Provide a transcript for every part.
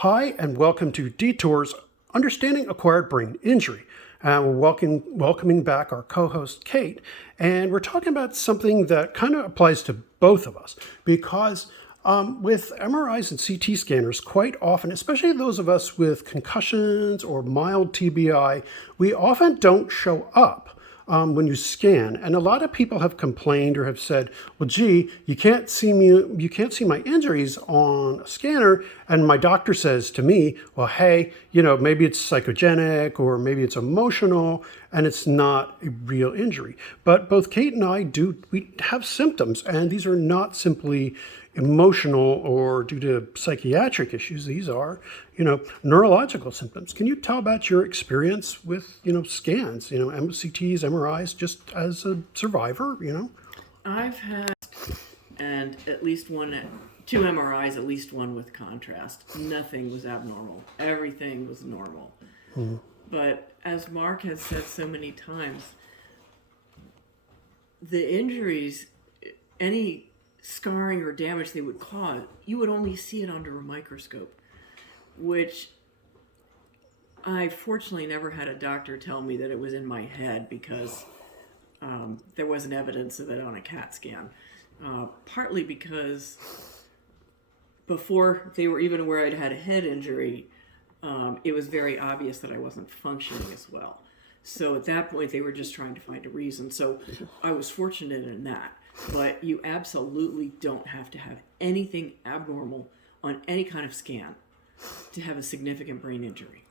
Hi, and welcome to Detours, Understanding Acquired Brain Injury. We're welcoming back our co-host, Kate, and we're talking about something that kind of applies to both of us because with MRIs and CT scanners, quite often, especially those of us with concussions or mild TBI, we often don't show up when you scan. And a lot of people have complained or have said, well, gee, you can't see my injuries on a scanner. And my doctor says to me, well, hey, maybe it's psychogenic or maybe it's emotional and it's not a real injury. But both Kate and I we have symptoms, and these are not simply emotional or due to psychiatric issues. These are, neurological symptoms. Can you tell about your experience with, scans, CTs, MRIs, just as a survivor, I've had and at least two MRIs, at least one with contrast. Nothing was abnormal. Everything was normal. Mm-hmm. But as Mark has said so many times, the injuries, any scarring or damage they would cause, you would only see it under a microscope, which I fortunately never had a doctor tell me that it was in my head because there wasn't evidence of it on a CAT scan. Partly because before they were even aware I'd had a head injury, it was very obvious that I wasn't functioning as well. So at that point, they were just trying to find a reason. So I was fortunate in that. But you absolutely don't have to have anything abnormal on any kind of scan to have a significant brain injury.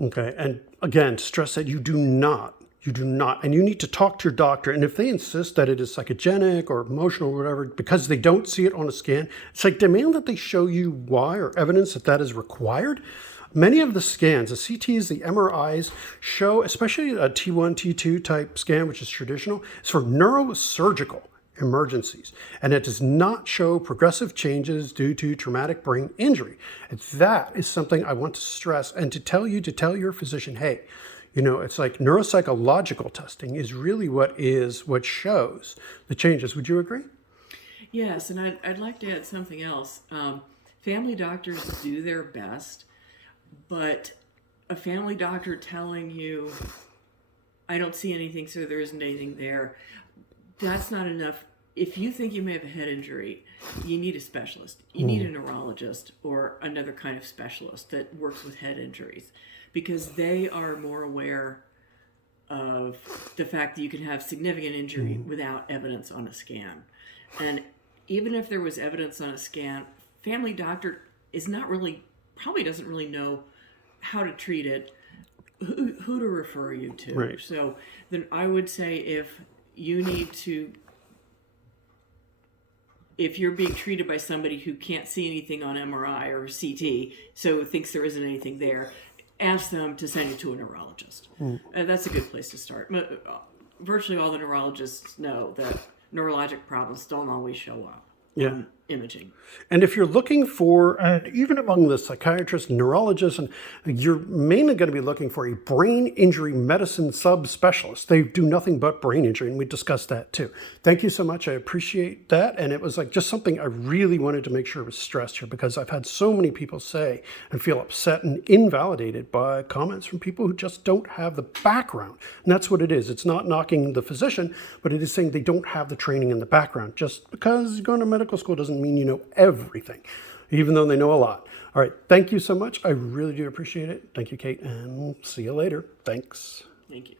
Okay. And again, stress that you do not. And you need to talk to your doctor. And if they insist that it is psychogenic or emotional or whatever, because they don't see it on a scan, it's like demand that they show you why or evidence that is required. Many of the scans, the CTs, the MRIs show, especially a T1, T2 type scan, which is traditional, is for neurosurgical emergencies. And it does not show progressive changes due to traumatic brain injury. And that is something I want to stress and to tell your physician, hey, it's like neuropsychological testing is really what shows the changes. Would you agree? Yes, and I'd like to add something else. Family doctors do their best, but a family doctor telling you, I don't see anything, so there isn't anything there, that's not enough. If you think you may have a head injury, you need a specialist. You need a neurologist or another kind of specialist that works with head injuries, because they are more aware of the fact that you can have significant injury without evidence on a scan. And even if there was evidence on a scan, family doctor probably doesn't really know how to treat it, who to refer you to. Right. So then I would say if you're being treated by somebody who can't see anything on MRI or CT, so thinks there isn't anything there, ask them to send you to a neurologist. That's a good place to start. Virtually all the neurologists know that neurologic problems don't always show up on imaging. And if you're looking for, and even among the psychiatrists, neurologists, and you're mainly going to be looking for a brain injury medicine subspecialist. They do nothing but brain injury, and we discussed that too. Thank you so much. I appreciate that. And it was like just something I really wanted to make sure was stressed here, because I've had so many people say and feel upset and invalidated by comments from people who just don't have the background. And that's what it is. It's not knocking the physician, but it is saying they don't have the training in the background. Just because you're going to medical school doesn't mean you know everything, even though they know a lot. All right. Thank you so much. I really do appreciate it. Thank you, Kate, and see you later. Thanks. Thank you.